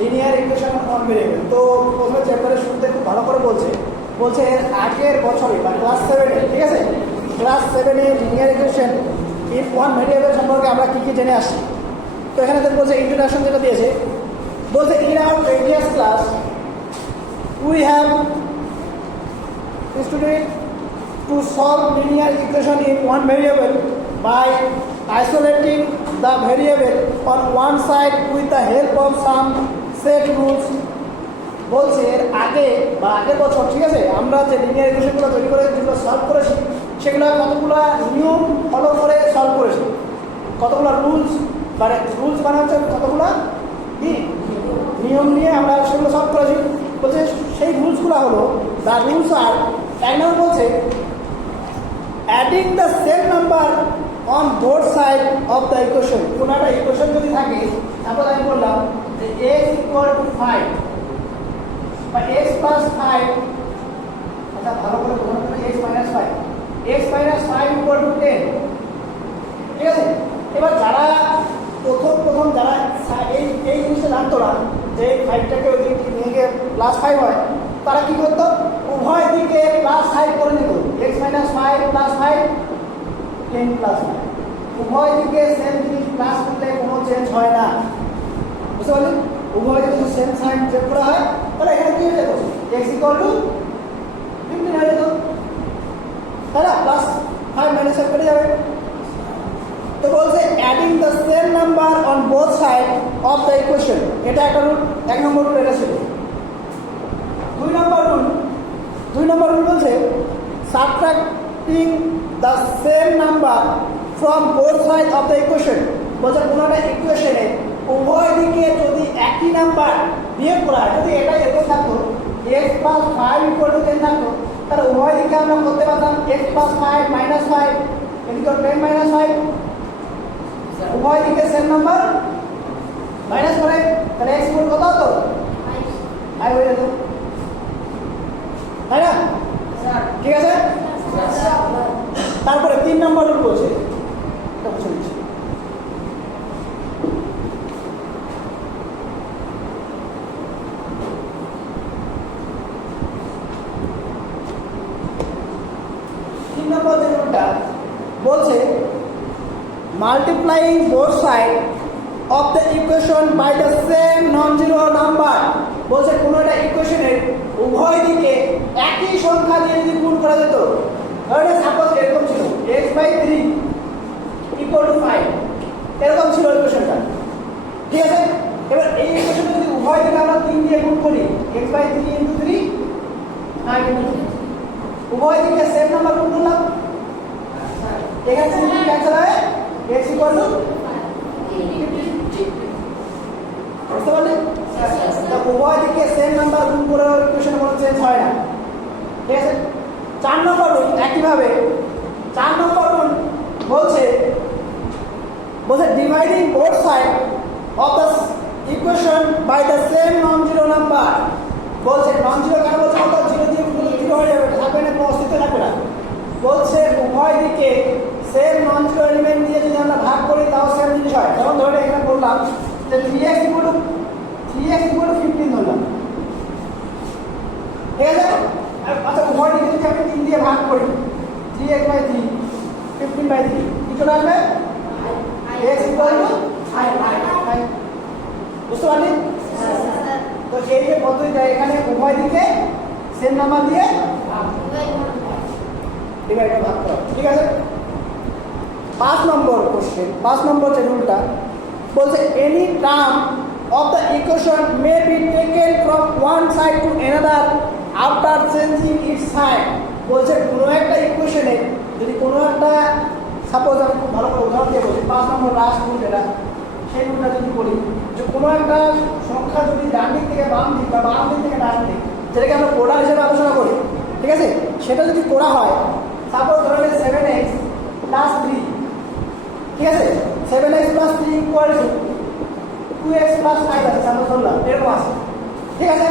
Linear equation on variable. তো প্রথমে চ্যাপ্টারের শুরুতে খুব ভালো করে বলছে এর আগের বছরে বা ক্লাস 7-এ, ঠিক আছে, ক্লাস 7-এ linear equation if one variable সম্পর্কে আমরা কী কী জেনে আসছি। তো এখানে বলছে ইন্ট্রোডাকশন যেটা দিয়েছে, বলছে in our previous class we have studied to solve linear equation in one variable by isolating the variable on one side with the help of some set rules। বলছে এর আগে বা আগের বছর, ঠিক আছে, আমরা যে লিনিয়ার ইকুয়েশনগুলো তৈরি করে যেগুলো সলভ করেছি সেগুলো কতগুলো নিয়ম ফলো করে সলভ করেছি, কতগুলো রুলস মানে হচ্ছে কতগুলো কি নিয়ম নিয়ে আমরা সেগুলো সলভ করেছি। বলছে সেই রুলসগুলো হলো দ্য রুলস আর এক নম্বর বলছে adding the same number on both sides of the equation। কোনো একটা ইকুয়েশন যদি থাকে, তারপর আমি বললাম যে x equal to 5 বা x plus 5, আচ্ছা ভালো করে বলুন x minus 5 equal to 10, ঠিক আছে। এবার যারা প্রথম যারা এই জিনিসটা জানতো না যে 5টাকে ওই দিকে নিয়ে গিয়ে প্লাস 5 হয়, তারা কি করতো, উভয় দিকে প্লাস 5 করে নিত, x minus 5 plus 5 10 plus 5, উভয় দিকে সেম জিনিস প্লাস করলে কোনো চেঞ্জ হয় না, বুঝতে পারলেন। উভয় দিকে যদি সেম সাইন চেক করা হয় তাহলে এখানে কি হয়ে যেত, x equal to 15 হয়ে যেত, তাই না, প্লাস 5 minus 5 কেটে যাবে। তো বলছে adding the same number on both side of the equation, এটা একটা রুল, এক নম্বর রুল এটা ছিল। দুই নম্বর রুল বলছে subtracting the same number from both side of the equation. বলছে কোনো একটা ইকুয়েশনে উভয় দিকে যদি একই নাম্বার বিয়োগ করা হয়, যদি এটা এরকম থাকতো x plus 5 equal to 10 থাকতো, তাহলে উভয় দিকে আমরা করতে পারতাম x plus 5 minus 5 equal 10 minus 5, উভয় দিকে সেম নাম্বার মাইনাস করে, তাহলে x equal কত হতো 5 হয়ে যেত, তাই না, ঠিক আছে। তারপরে 3 নম্বর রুল বলছে, এটা বুঝে নিচ্ছি। বলছে multiplying both side of the equation by the same non zero number. বলছে কোনো একটা ইকুয়েশনের উভয় দিকে একই সংখ্যা দিয়ে যদি গুণ করা যেত, ধরে সাপোজ এরকম ছিল x/3 ইকুয়াল টু 5, এরকম ছিল ইকুয়েশনটা, ঠিক আছে। এবার এই ইকুয়েশন যদি উভয় দিকে আমরা 3 দিয়ে গুণ করি, x/3 * 3 5 * 3, উভয় দিকে সেম নাম্বার গুণ করলাম, এখানে যদি ক্যান্সেল হয় x equal to 50, বুঝতে পারলেন। তো উভয় দিকে সেম নাম্বার গুণ করে ইকুয়েশনে কোনো চেঞ্জ হয় না, ঠিক আছে। 4 নম্বর রুল একইভাবে, 4 নম্বর রুল বলছে dividing both side of the equation by the same non zero number. বলছে নন জিরো কেন বলছে, অর্থাৎ 0 দিয়ে 0 হয়ে যাবে, থাকবে না, কোনো অস্তিত্ব থাকবে না। বলছে উভয় দিকে সেম নন জিরো এলিমেন্ট দিয়ে যদি আমরা ভাগ করি তাও সেম জিনিস হয়। যেমন ধরে এখানে বললাম যে 3x equal to 15 ধরলাম, ঠিক আছে। আচ্ছা উভয় দিকে যদি আমি 3 দিয়ে ভাগ করি, 3x/3 15/3 কি চলে আসবে, x equal to 5, বুঝতে পারলি। তো এই যে পদ্ধতিটা, এখানে উভয় দিকে সেম নাম্বার দিয়ে ডিভাইড ভাগ করা, ঠিক আছে। 5 নম্বর কোশ্চেন, 5 নম্বর যে রুলটা বলছে any term of the equation may be taken from one side to another after changing it's side. বলছে কোনো একটা ইকুয়েশনে যদি কোনো একটা, সাপোজ আমি খুব ভালো করে উদাহরণ দিয়ে বলছি, 5 নম্বর লাস্ট রুল যেটা, সেই রুলটা যদি বলি যে কোনো একটা সংখ্যা যদি ডান দিক থেকে বাম দিক বা বাম দিক থেকে ডান দিক, যেটাকে আমরা প্রোডাক্ট হিসেবে আলোচনা করি, ঠিক আছে, সেটা যদি করা হয়, সাপোজ ধরে 7x plus 3, ঠিক আছে, 7x plus 3 equal to 2x plus 5 আছে, আমরা ধরলাম এরকম আছে, ঠিক আছে।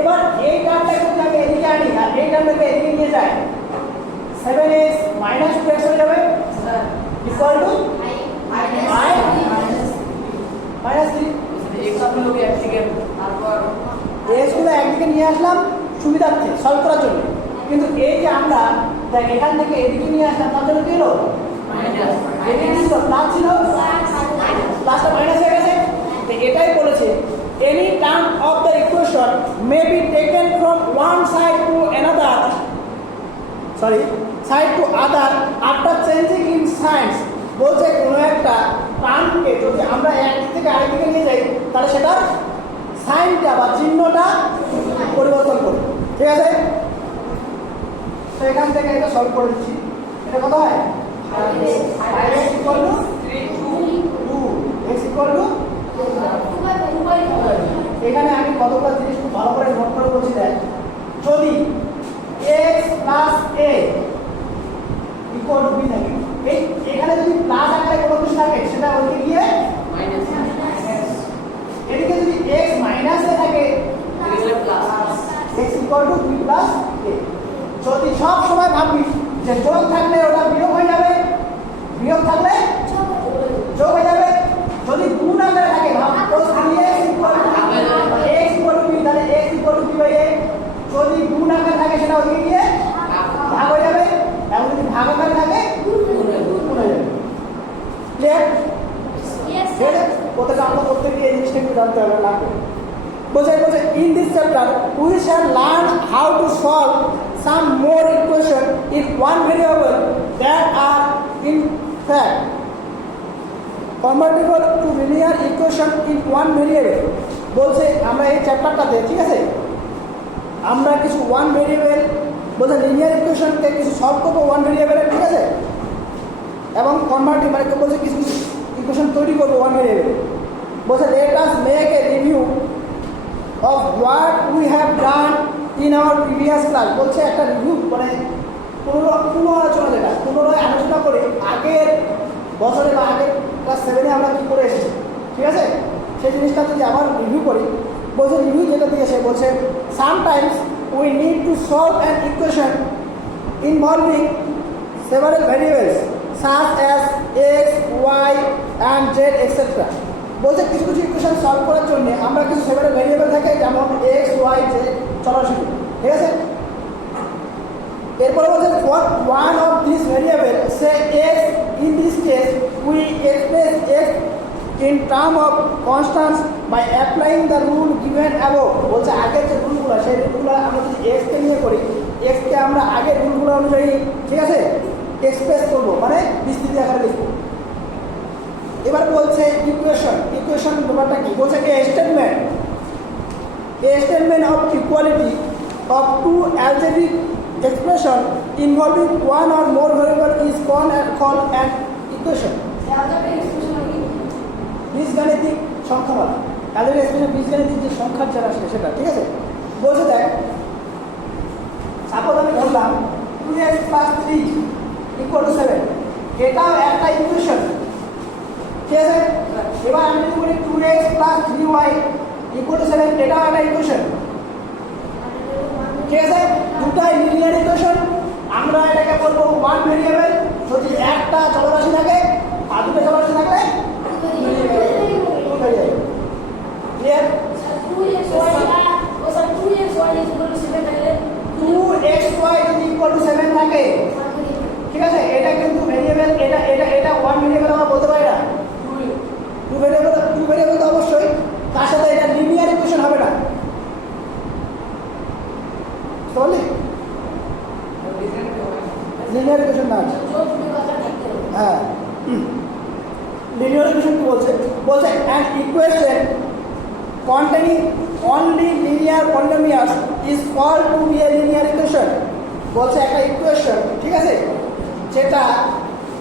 এবার এই টার্মটাকে যদি আমি এদিকে আনি আর এই টার্মটাকে এদিকে নিয়ে যাই, 7x minus 2x হয়ে যাবে equal to minus 3। एक सब लोग एक নিয়ে আসলাম সুবিধার্থে সলভ করার জন্য, কিন্তু এই যে আমরা দেখ এখান থেকে এদিকে নিয়ে আসলাম তার জন্য কি হলো এদিকে ছিল প্লাস ছিল প্লাসটা মাইনাস হয়ে গেছে। তো এটাই বলেছে any term of the equation may be taken from one side to another side to other after changing in signs। বলছে কোনো একটা টার্মকে যদি আমরা এক দিক থেকে আরেক দিকে নিয়ে যাই তাহলে সেটা সাইনটা বা চিহ্নটা পরিবর্তন করবে, ঠিক আছে। তো এখান থেকে এটা সলভ করে দিচ্ছি। এটা কত হয় x equal to 2 x equal to এখানে আমি কতগুলো জিনিস খুব ভালো করে নোট করে বলছি দেখ, যদি x plus a equal to b থাকে, এখানে যদি প্লাস আকারে কোনো কিছু থাকে সেটা ওইদিকে গিয়ে মাইনাস, এদিকে যদি x মাইনাস a থাকে x equal to b plus a। যদি সব সময় ভাববি যে যোগ থাকলে ওটা বিয়োগ হয়ে যাবে, বিয়োগ থাকলে যোগ হয়ে যাবে, যদি গুণ আকারে থাকে ভাব cos x equal to b তাহলে x equal to b by a। যদি গুণ আকারে থাকে সেটা ওইদিকে গিয়ে ভাগ হয়ে যাবে, এবং যদি ভাগ আকারে থাকে গুণ হয়ে যাবে। ক্লিয়ার? প্রত্যেকটা আমরা করতে গিয়ে এই জিনিসটা একটু জানতে হবে লাগবে। বলছে in this chapter we shall learn how to solve some more equation in one variable that are in fact convertible to linear equation in one variable। বলছে আমরা এই চ্যাপ্টারটাতে, ঠিক আছে, আমরা কিছু ওয়ান ভেরিয়েবল বলছে লিনিয়ার ইকুয়েশনকে কিছু সলভ করবো ওয়ান ভেরিয়েবলের, ঠিক আছে, এবং কনভার্টিভ মানে বলছে কিছু কিছু ইকুয়েশন তৈরি করবো ওয়ান ভেরিয়েবল। বলছে let us make a review of what we have done in our previous class। বলছে একটা রিভিউ মানে পুনরালোচনা, যেটা পুনরায় আলোচনা করে আগের বছরে বা আগের ক্লাস 7-এ আমরা কী করে এসেছি, ঠিক আছে, সেই জিনিসটা যদি আবার রিভিউ করি। বলছে রিভিউ যেটা দিয়েছে বলছে sometimes we need to solve an equation involving several variables such as x, y and z etc। বলছে কিছু কিছু ইকুয়েশন সলভ করার জন্য আমরা কিছু সেভারেল ভেরিয়েবল থাকে যেমন x, y, z চলা শুরু, ঠিক আছে। এরপরে বলছে for one of these variable say x, in this case we express x in term of constants by applying the rule given above। বলছে আগের যে রুলগুলো সেই রুলগুলো আমরা যদি x কে নিয়ে করি, x কে আমরা আগের রুলগুলো অনুযায়ী, ঠিক আছে, এক্সপ্রেস করবো মানে বিস্তৃত আকারে লিখবো। এবার বলছে ইকুয়েশন ব্যাপারটা কি বলছে a statement of equality of two algebraic expression involving one or more variable is called an equation. বীজগাণিতিক সংখ্যা বলা অ্যালজেব্রিক এক্সপ্রেশন বীজগাণিতিক যে সংখ্যার যারা আসে সেটা, ঠিক আছে। বলছে দেখ সাপোজ আমি বললাম 2x + 3 = 7, এটাও একটা ইকুয়েশন, ঠিক আছে। এবার আমি যদি বলি 2x + 3y = 7, এটাও একটা ইকুয়েশন, ঠিক আছে। দুটাই লিনিয়ার ইকুয়েশন। আমরা এটাকে বলবো ওয়ান ভেরিয়েবল যদি একটা চলরাশি থাকে আর দুটো চলরাশি থাকলে ক্লিয়ার? 2xy যদি = 7 থাকে, ঠিক আছে, এটা কিন্তু ভেরিয়েবল, এটা ওয়ান ভেরিয়েবল আমরা বলতে পারি না, টু ভেরিয়েবল তো অবশ্যই, তার সাথে এটা লিনিয়ার ইকুয়েশন হবে না, বুঝলি? লিনিয়ার ইকুয়েশন না, হ্যাঁ লিনিয়ার ইকুয়েশন কি বলছে an equation containing only linear polynomials is called to be a linear equation। বলছে একটা ইকুয়েশন, ঠিক আছে,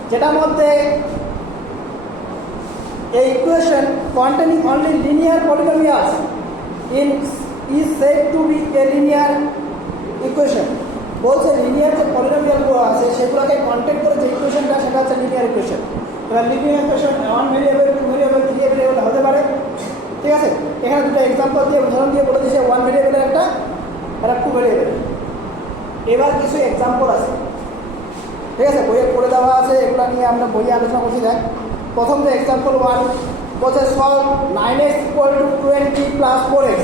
যেটার মধ্যে a equation containing only linear polynomials is said to be a linear equation। বলছে লিনিয়ার যে পলিনোমিয়ালগুলো আছে সেগুলোকে কন্টেন্ট করে যে ইকুয়েশনটা সেটা হচ্ছে লিনিয়ার ইকুয়েশন। এবার linear equation one variable, two variable, three variable হতে পারে, ঠিক আছে। এখানে দুটো এক্সাম্পল দিয়ে উদাহরণ দিয়ে বলে দিয়েছে ওয়ান ভেরিয়েবলের একটা টু ভেরিয়েবল। এবার কিছু এক্সাম্পল আছে, ঠিক আছে, বইয়ে পড়ে দেওয়া আছে, এগুলো নিয়ে আমরা বইয়ে আলোচনা করছি। দেখ প্রথম যে এক্সাম্পল 1 বলছে solve 9x = 20 + 4x।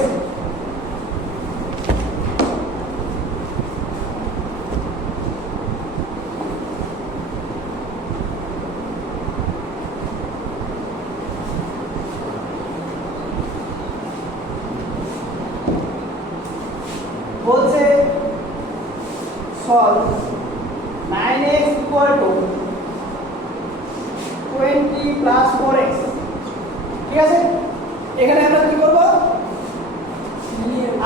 solve 9x equal to 20 plus 4x ঠিক আছে এখানে আমরা কি করব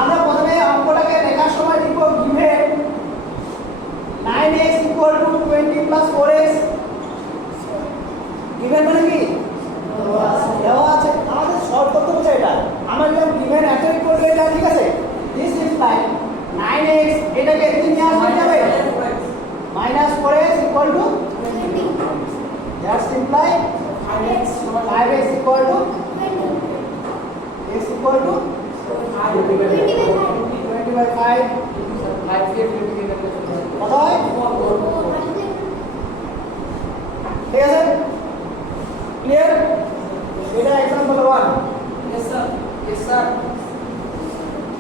আমরা প্রথমে অঙ্কটাকে লেখার সময় লিখব given 9x equal to 20 plus 4x given মানে কি দেওয়া আছে আমাদের সলভ করতে হচ্ছে এটা আমরা যখন given এত ইকুয়াল টু এটা ঠিক আছে this is like 9x এটাকে এদিকে নিয়ে আসলে যাবে minus 4x equal to 20 that imply 5x equal to 20 x equal to 20 by 5 কত হয় ঠিক আছে ক্লিয়ার এটা एग्जांपल 1 यस सर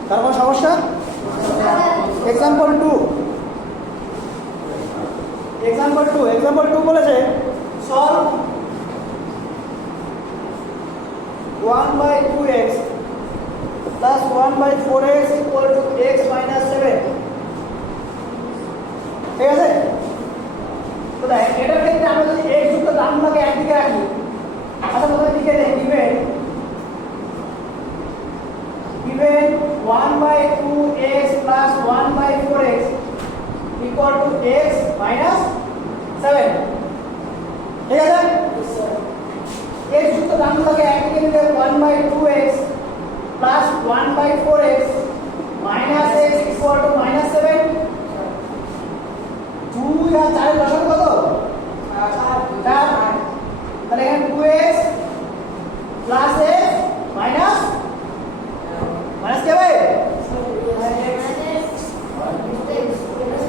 তারপর সমস্যা एग्जांपल 2 एग्जांपल 2 বলেছে solve 1 by 2x plus 1 by 4x equal to x minus 7 ঠিক আছে তো দেখেন এটার ক্ষেত্রে আমরা যদি x যুক্ত দামগুলোকে একদিকে রাখি আচ্ছা প্রথমে লিখে দেই given 1 by 2x plus 1 by 4x equal to x minus 7 ঠিক আছে x যুক্ত দামগুলোকে একদিকে নিলে 1 by 2x plus 1 by 4x minus x equal to minus 7 2 আর 4 এর লসাগু কত 4 তাহলে এখানে 2x plus x minus কি হবে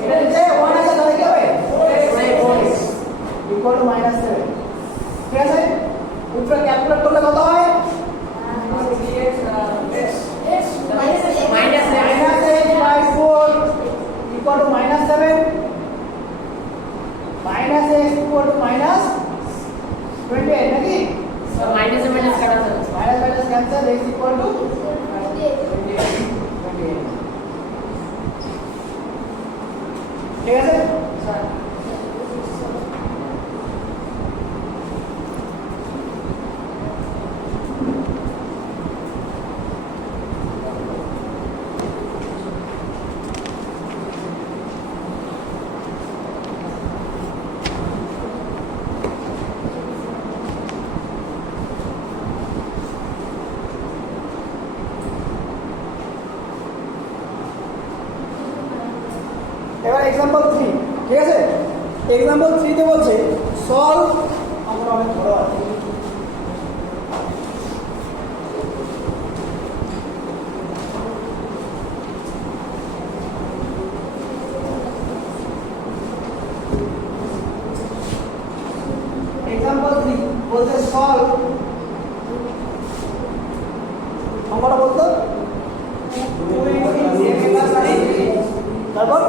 এটা নিচে 1 আছে তাহলে কি হবে 4x equal to minus 7 ঠিক আছে উপরে ক্যালকুলেট করলে কত হয় minus x by 4 equal to minus 7 minus x equal to minus 28 নাকি माइनस से माइनस काटा था minus cancel x equal to 28 ঠিক আছে सर এবার एग्जांपल 3 ঠিক আছে एग्जांपल 3 তে বলছে সলভ আমরা অনেক বড় আছে एग्जांपल 3 বলছে সলভ আমরা বলতো 2 তারপর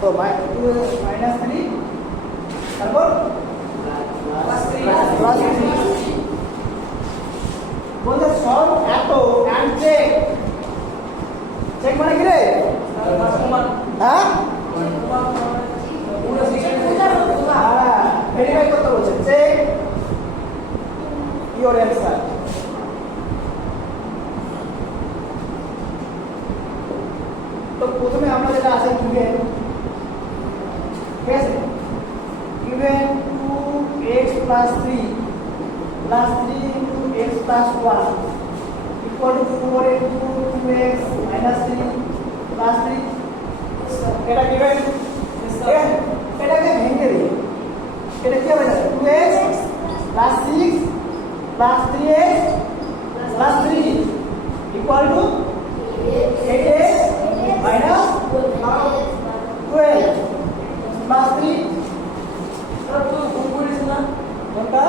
तो माइनस 3 তারপর প্লাস 3 বলতে সলভ এত এন্ড চেক চেক মানে কি রে হ্যাঁ ভেরিফাই করতে বলছে চেক ইওর অ্যান্সার তো প্রথমে আমরা যেটা আছে given ঠিক আছে given 2x plus 3 plus 3 into x plus 1 equal to 4 into 2x minus 3 plus 3 এটা given এটাকে ভেঙে দিই এটা কি হবে 2x plus 6 plus 3x plus 3 equal to 8x minus 12 plus 3 sir तो ऊपर इसना কোনটা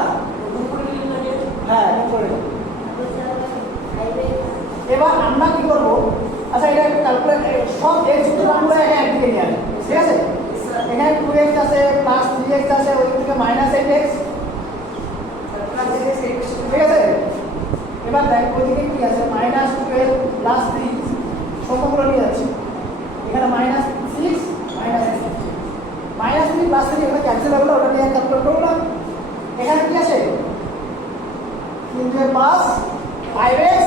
ऊपर लिखना है হ্যাঁ করে এবার আমরা কি করব আচ্ছা এটা ক্যালকুলেট সব x যুক্ত আমরা এটা একদিকে নিয়ে আসব ঠিক আছে এখানে 2x আছে প্লাস 3x আছে ওই থেকে মাইনাস 8x, ঠিক আছে। এবার দেখ ওইদিকে কি আছে মাইনাস 12 প্লাস 3 সংখ্যাগুলো নিয়ে যাচ্ছি, এখানে মাইনাস 6 মাইনাস 3 প্লাস 3 এখানে ক্যান্সেল হলো, ওটা নিয়ে ক্যালকুলেট করলাম। এখানে কি আছে 3 প্লাস 5x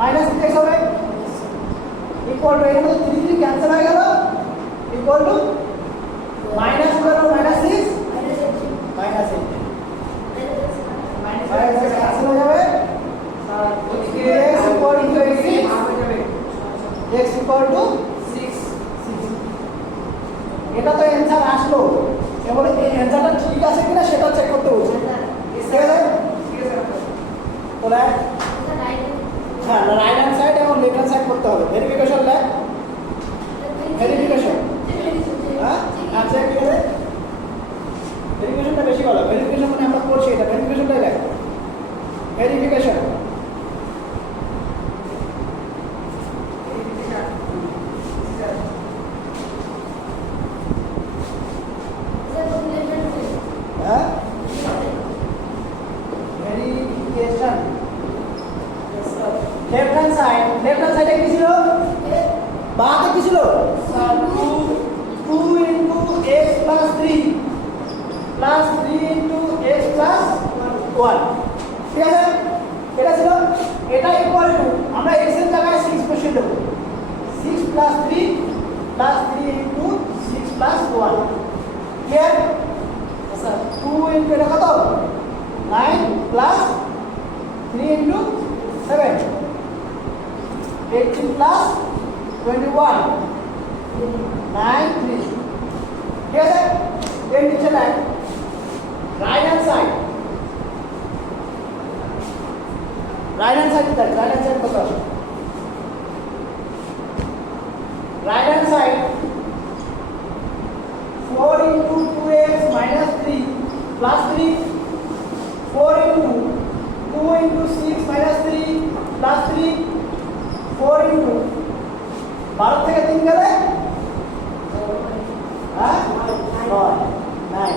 মাইনাস 3x হবে ইকুয়াল টু, এখানে 3 3 ক্যান্সেল হয়ে গেল equal to minus 12 minus 6 minus 8 cancel হয়ে যাবে। x equal to 6 x equal to 6। এটা তো অ্যানসার আসলো, এবারে এই অ্যানসারটা ঠিক আছে কিনা সেটা চেক করতে বলছে, ঠিক আছে। তাহলে হ্যাঁ রাইট হ্যান্ড সাইড এবং লেফট হ্যান্ড সাইড করতে হবে। ভেরিফিকেশন লেখ, ভেরিফিকেশন হ্যাঁ আচ্ছা ঠিক আছে। ভেরিফিকেশনটা বেশি ভালো, ভেরিফিকেশন মানে আমরা করছি এটা, ভেরিফিকেশনটাই লেখ, ভেরিফিকেশন। হ্যাঁ ভেরিফিকেশন লেফট হ্যান্ড সাইডে কি ছিল, বাঁকে কি ছিল 2 into x plus 3 plus 3 into x plus 1, ঠিক আছে। এটা ছিল, এটা ইকুয়াল টু আমরা x এর জায়গায় 6 বসিয়ে দেব, 6 plus 3 plus 3 into 6 plus 1, clear sir. 2 into এটা কত 9 plus 3 into 7 18 plus 21 9 3, ঠিক আছে। এর নিচে লেখ right hand side, right hand side দেখ, রাইট হ্যান্ড সাইড কত আছে, right hand side 4 into 2x minus 3 plus 3 4 into 2 into 6 minus 3 plus 3 4 into 12 থেকে 3 গেলে হ্যাঁ 9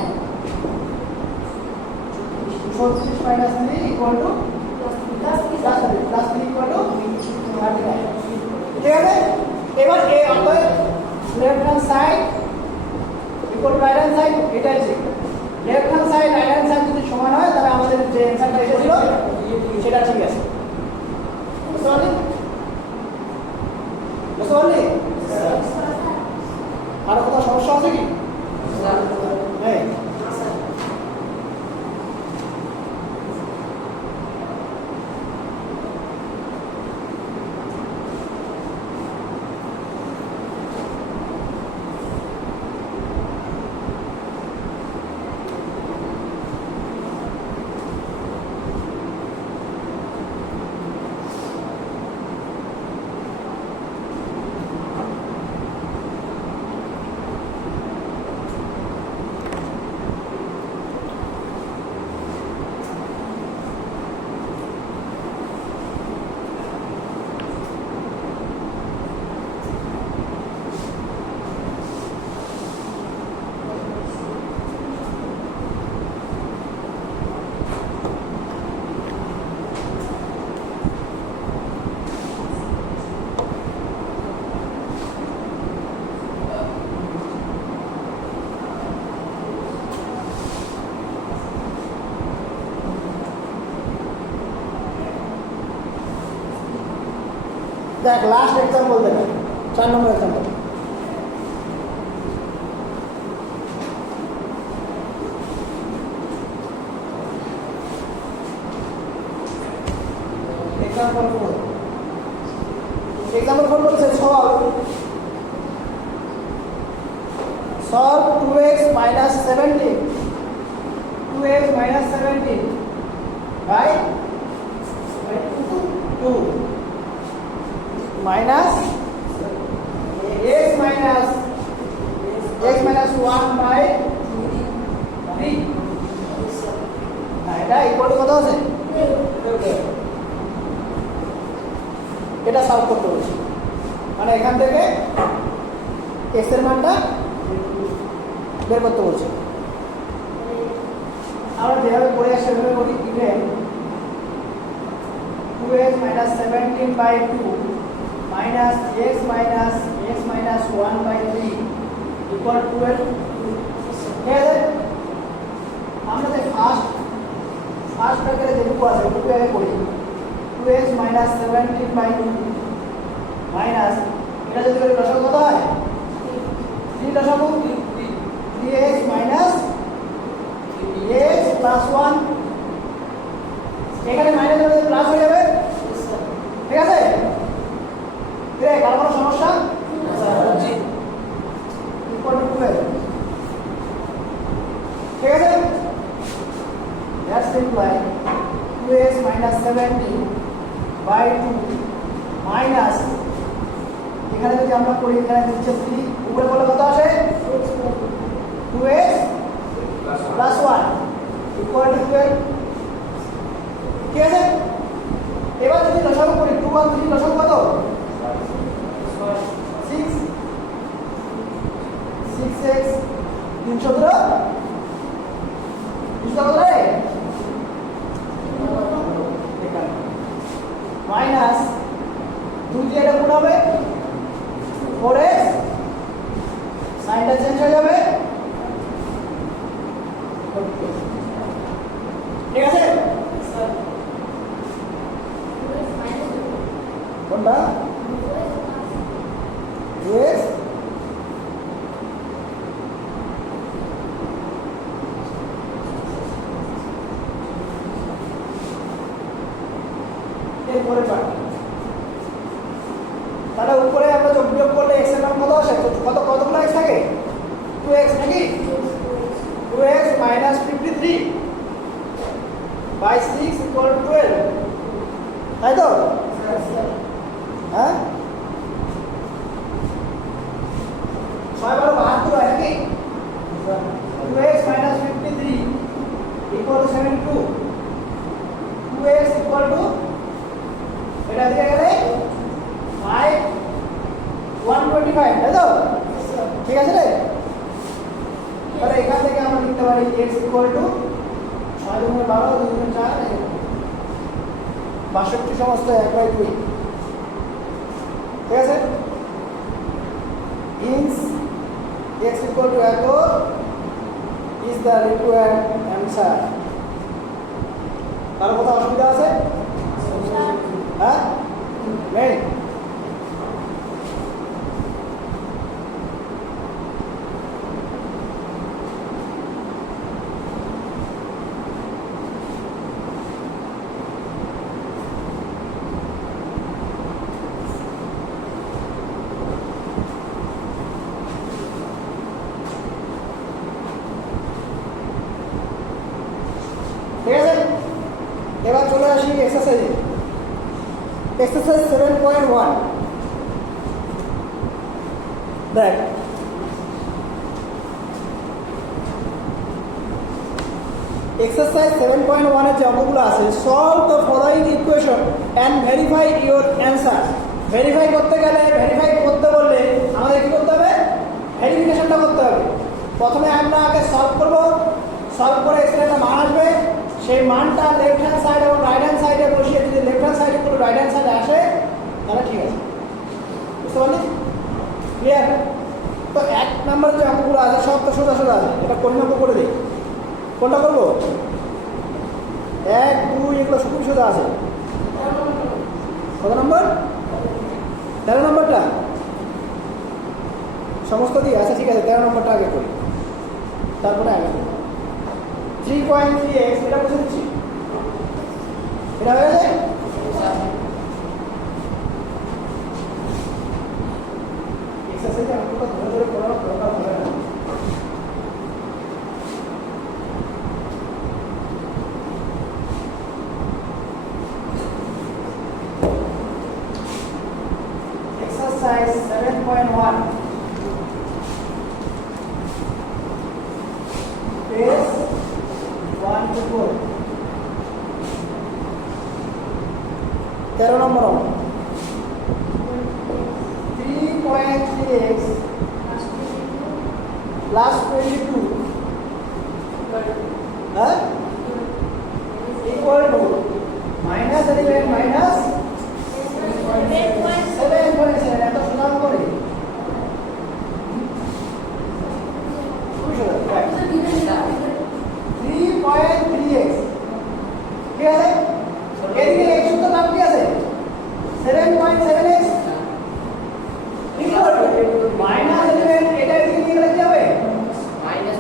36 minus 3 equal to plus 3 equal to 39, ঠিক আছে। এবার এই অতএব left hand side equal to right hand side, এটাই ঠিক। Left hand side right hand side যদি সমান হয় তাহলে আমাদের যে অ্যানসারটা এসেছিল সেটা ঠিক আছে, বুঝতে পারলি? বুঝতে পারলি? আর কোথাও সমস্যা আছে কি? হ্যাঁ দেখ লাস্ট এক্সাম্পল দেখ, 4 নম্বর এক্সাম্পল। এক্সাম্পল 4 বলছে solve 2x minus 17 by 2 minus x minus 1 by 3, এটা ইকুয়াল টু কত আছে, এটা সলভ করতে হচ্ছে, মানে এখান থেকে x এর মানটা বের করতে বলছে। আমরা যেভাবে করে আসি সেভাবে করি। Even 2x minus 17 by 2 minus x minus 1 by 3 equal 12। ঠিক আছে, আমরা যে ফার্স্ট ব্র্যাকেটে যেটুকু আছে ওটুকু আগে করি। 2x minus 17 by 2 মাইনাস এটা যদি করি লসাগু কত হয়? 3 লসাগু 3x minus x plus 1, এখানে মাইনাস হলে প্লাস হয়ে যাবে। ঠিক আছে, কার কোনো সমস্যা? Equal to 12। ঠিক আছে, that's imply 2x minus 17 by 2 minus এখানে যদি আমরা করি এখানে নিচে 3 উপরে বলে কত আসে? 2x plus 1 equal to 12। ঠিক আছে, এবার যদি লসাগু করি 2 1 3 লসাগু কত? 6 6x 317 কত রে? মাইনাস 2 দিয়ে এটা গুণ হবে 4x, সাইনটা চেঞ্জ হয়ে যাবে। ঠিক আছে, কোনটা? x এরপরে পার্ট, তাহলে উপরে আমরা যোগ বিয়োগ করলে x এর মান কত আসে? কতগুলো x থাকে? 2x নাকি? 2x minus 53 by 6 equal to 12, তাই তো? হ্যাঁ, 6 বারো 72 হয় নাকি? 2x minus 53 equal to 72, 2x equal to এটা দিয়ে গেলে 5 125, তাই তো? ঠিক আছে রে, তাহলে এখান থেকে আমরা লিখতে পারি x equal to 6 গুণ 12 2 গুণ 4 62 সমস্ত 1/2। ঠিক আছে, hence x equal to এত is the required answer। কারো কথা অসুবিধা আছে? হ্যাঁ, নেই? ঠিক আছে, এবার চলে আসি এক্সারসাইজে। এক্সারসাইজ 7.1 দেখ, এক্সারসাইজ 7.1 এর যে অঙ্কগুলো আছে, solve the following equation and verify your answer. Verify করতে গেলে, ভেরিফাই করতে বললে আমাদের কি করতে হবে? ভেরিফিকেশনটা করতে হবে। প্রথমে আমরা আগে সলভ করব, সলভ করে এক্সপ্রেশনের মান আসবে, সেই মানটা লেফট হ্যান্ড সাইড এবং রাইট হ্যান্ড সাইডে বসিয়ে যদি লেফট হ্যান্ড সাইডে করে রাইট হ্যান্ড সাইডে আসে তাহলে ঠিক আছে। বুঝতে পারলি? ক্লিয়ার? তো 1 নম্বর যে অঙ্কগুলো আছে সব তো সোজা সোজা আছে, এটা কোন অঙ্ক করে দিই? কোনটা করবো? 1 2 এগুলো খুবই সোজা আছে। কত নম্বর? 13 নম্বরটা সমস্ত দিই। আচ্ছা ঠিক আছে, 13 নম্বরটা আগে করি, তারপরে আগে করি। 3.3x এটা বুঝে দিচ্ছি, এটা হয়ে গেছে। এক্সারসাইজে অঙ্কটা ধরে ধরে করানো দরকার হবে না। Exercise 7.1 page 1 to 4, 13 নম্বর অঙ্ক। 3.3x plus 22 equal to minus 11 minus 7.7 এত সুনাম করে 3.3x ঠিক আছে এদিকে x তো নাম কি আছে 7.7x equal to minus 11 এটা এদিকে নিয়ে গেলে কি হবে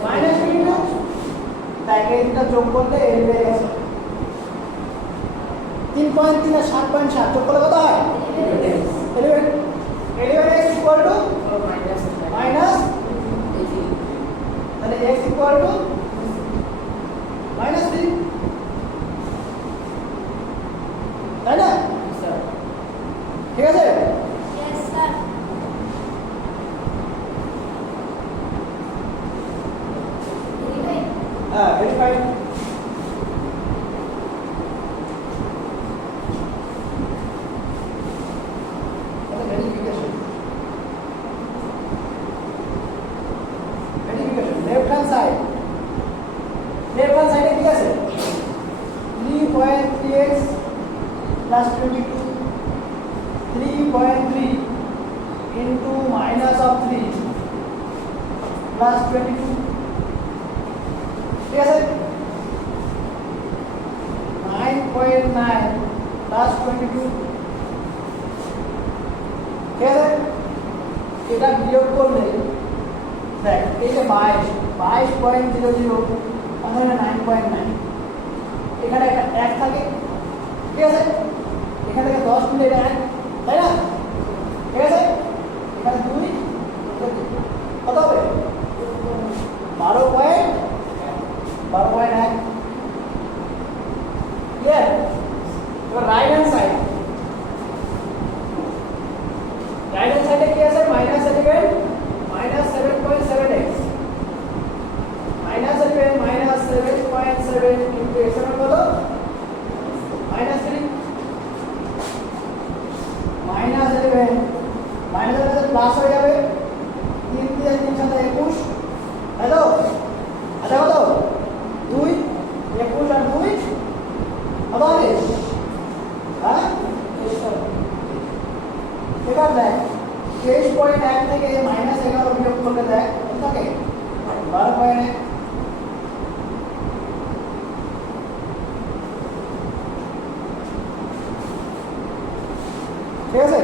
মাইনাস 22 তাই এটা যোগ করলে এর বেড়ে গেছে 3.3 আর 7.7 যোগ করলে কত হয় 11x equal to minus তাহলে x equal to minus 3 তাই না ঠিক আছে হ্যাঁ ভেরিফাই left hand side কি আছে 3.3x plus 22 3.3 into minus of 3 plus 22 ঠিক আছে 9.9 plus 22 ঠিক আছে এটা বিয়োগ করলে দেখ এই যে 22.00 তাহলে 9.9 এখানে একটা 1 থাকে ঠিক আছে এখানে থেকে 10 মিলে এটা 1 তাই না ঠিক আছে এখানে 2 কত হবে 12.1 ক্লিয়ার এবার রাইট হ্যান্ড সাইডে কি আছে minus 11 minus 7.7x minus 11 minus 7.7 into x এর কত minus 3 minus 11 minus 11 প্লাস হয়ে যাবে 3 দিয়ে 3 সাথে 21 হ্যালো আচ্ছা কত 2 21 আর 2 কত হবে হ্যাঁ এবার দেখ 23.1 থেকে minus 11 বিয়োগ করলে দেখ কত থাকে 12.1 ঠিক আছে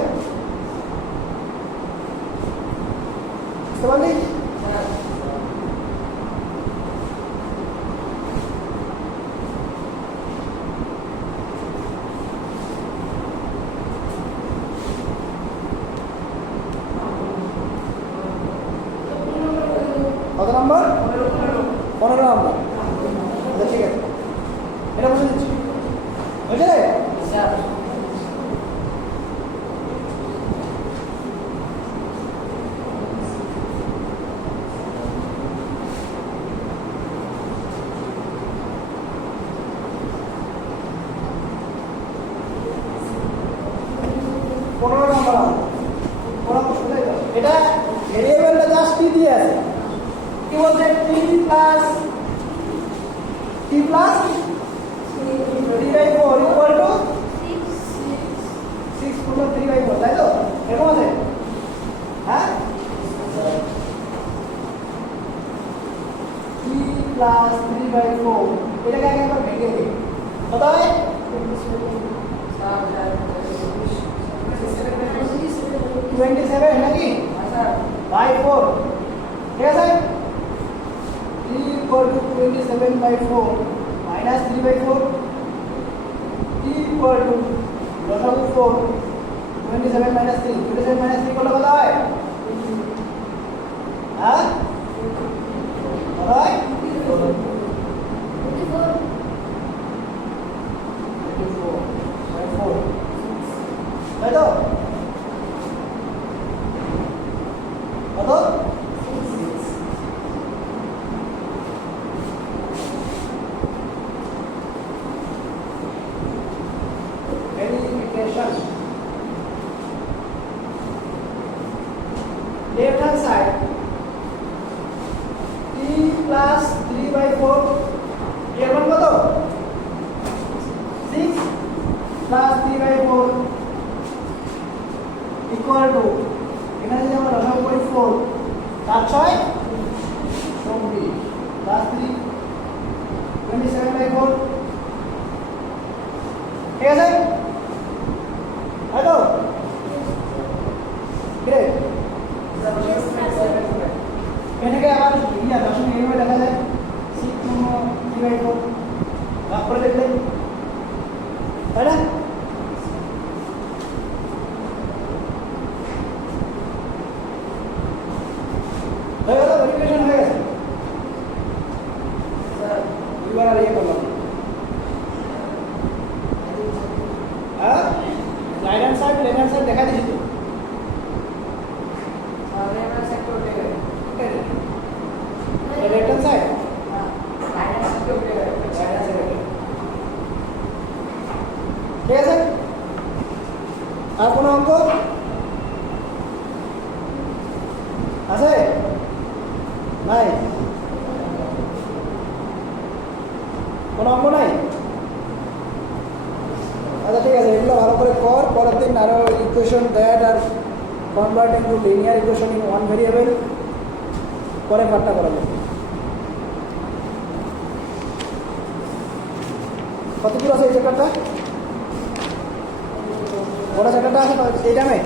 বুঝতে পারলি কত নম্বর 15 নম্বর আচ্ছা ঠিক আছে এটা বুঝে দিচ্ছি বুঝলে স্যার 15 নম্বর এটা ভেরিয়েবলটা জাস্ট কি দিয়ে আছে কি বলছে t প্লাস 3/4 ইকুয়াল টু 6 পুরো 3/4 তাই তো এরকম আছে হ্যাঁ t প্লাস 3/4 এটাকে আগে একবার ভেঙে দিই কত হয় 27 নাকি বাই 4 ঠিক আছে 3 equal to 27/4 minus 3/4 t equal to লসাগু 4 27 minus 3 27 minus 3 করলে কত হয় হ্যাঁ কত হয় 24/4 তাই তো কত verification left hand side 3/4 এর মান কত 6 প্লাস 3/4 ইকুয়াল টু এখানে যদি আমরা লসাগু করি 4 4 6 24 প্লাস 3 27/4 ঠিক আছে হয়তো গ্রেট এটাকে আবার দশমিক এইভাবে দেখা যায় 6/4 ভাগ করে দেখলে তাই না হয়ে গেল ভেরিফিকেশন হয়ে গেছে স্যার দুইবার আর ইয়ে করলাম হ্যাঁ right hand side left hand side দেখা দিছি তো লেফট হ্যান্ড সাইড উঠে গেছে left hand side right hand side উঠে গেছে ঠিক আছে আর কোনো অঙ্ক আছে নাই কোনো অঙ্ক নাই আচ্ছা ঠিক আছে এগুলো ভালো করে কর পরের দিন আরো equation that are converting to linear equation in one variable পরে পার্টটা করা যাবে কত দূর আছে এই চ্যাপ্টারটা বড় চ্যাপ্টারটা আছে এই টাইমে